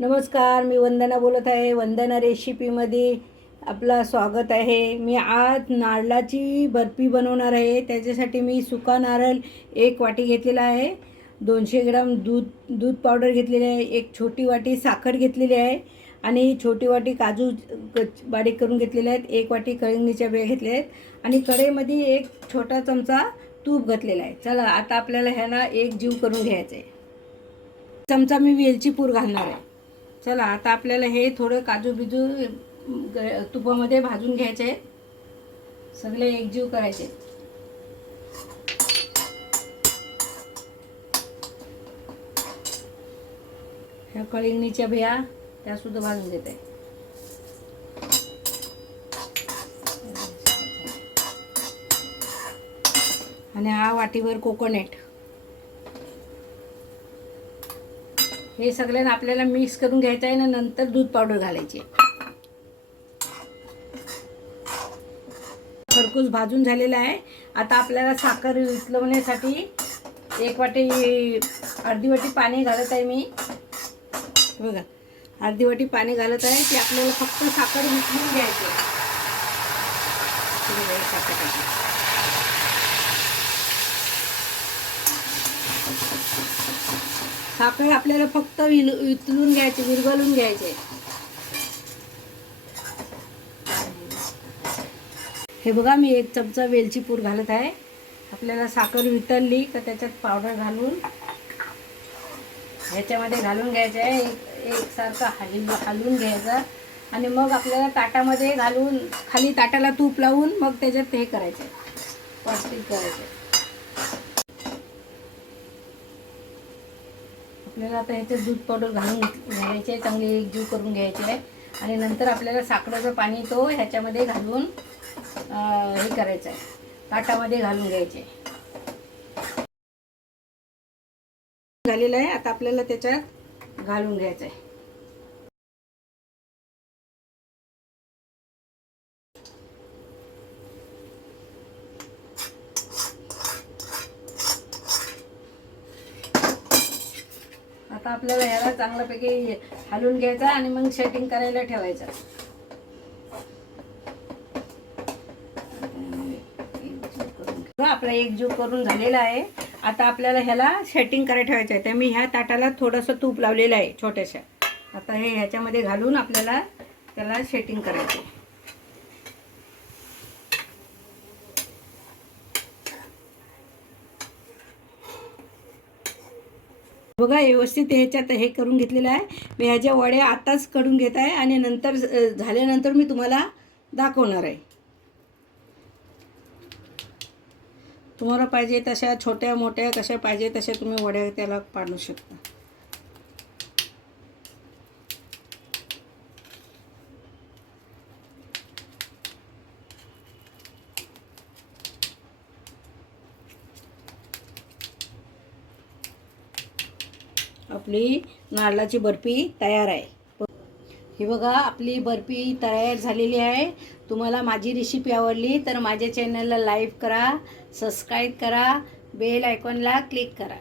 नमस्कार मी वंदना बोलत आहे. वंदना रेसिपीमध्ये आपलं स्वागत आहे. मी आज नारळाची बर्फी बनवणार आहे. त्याच्यासाठी मी सुका नारळ एक वाटी घेतलेला आहे. दोनशे ग्राम दूध दूध पावडर घेतलेली आहे. एक छोटी वाटी साखर घेतलेली आहे. आणि छोटी वाटी काजू बारीक करून घेतलेले आहेत. एक वाटी कळिंगणीच्या बिया घेतल्या आहेत. आणि कढईमध्ये एक छोटा चमचा तूप घातलेला आहे. चला आता आपल्याला ह्याला एक जीव करून घ्यायचा आहे चमचा मी वेलची पूर घालणार आहे. चला आता आपल्याला हे थोडं काजू बिजू ग- तुपामध्ये भाजून घ्यायचे. आहेत सगळे एकजीव करायचे. ह्या कळिंगणीच्या बिया त्या सुद्धा भाजून घेत. आहे आणि हा वाटीवर कोकोनट. हे सगळ्यांना आपल्याला मिक्स करून घ्यायचं आहे ना नंतर दूध पावडर घालायची. खरपूस भाजून झालेला आहे. आता आपल्याला साखर वितलवण्यासाठी एक वाटी अर्धी वाटी पाणी घालत आहे मी. बघा अर्धी वाटी पाणी घालत आहे. की आपल्याला फक्त साखर वितळून घ्यायची साखर साखर आपल्याला फक्त विल वितळून घ्यायची विरघळून घ्यायचे. हे बघा मी एक चमचा वेलची पूर घालत आहे. आपल्याला साखर वितळली तर त्याच्यात पावडर घालून ह्याच्यामध्ये घालून घ्यायचं आहे. एक एकसारखं हली हलवून घ्यायचं. आणि मग आपल्याला ताटामध्ये घालून खाली ताटाला तूप लावून मग त्याच्यात हे करायचं. पॉस्टिक करायचं. आपल्याला आता ह्याच्यात दूध पावडर घालून घालायचे चांगले आहे चांगली एकजीव करून घ्यायची आहे. आणि नंतर आपल्याला साखरेचं पाणी तो ह्याच्यामध्ये घालून हे करायचं आहे. ताटामध्ये घालून घ्यायचे. झालेलं आहे. आता आपल्याला त्याच्यात घालून घ्यायचं आहे. आता आपल्याला ह्याला चांगल्यापैकी हलवून घ्यायचा आणि मग सेटिंग करायला ठेवायचं. आपला आपला एकजीव करून झालेला आहे. आता आपल्याला ह्याला सेटिंग करायला ठेवायचं आहे. तर मी ह्या ताटाला थोडंसं तूप लावलेलं आहे छोट्याशा. आता हे ह्याच्यामध्ये घालून आपल्याला त्याला सेटिंग करायचं आहे. बघा व्यवस्थित ह्याच्यात हे करून घेतलेलं आहे. मी ह्याच्या वड्या आताच करून घेत आहे आणि नंतर झाल्यानंतर मी तुम्हाला दाखवणार आहे. तुम्हाला पाहिजे तशा छोट्या मोठ्या कशा पाहिजे तशा तुम्ही वड्या त्याला पाडू शकता. आपली नारळाची बर्फी तयार आहे. ही बघा आपली बर्फी तयार झालेली आहे. तुम्हाला माझी रेसिपी आवडली तर माझ्या चॅनलला लाईक करा सबस्क्राईब करा बेल आयकॉनला क्लिक करा.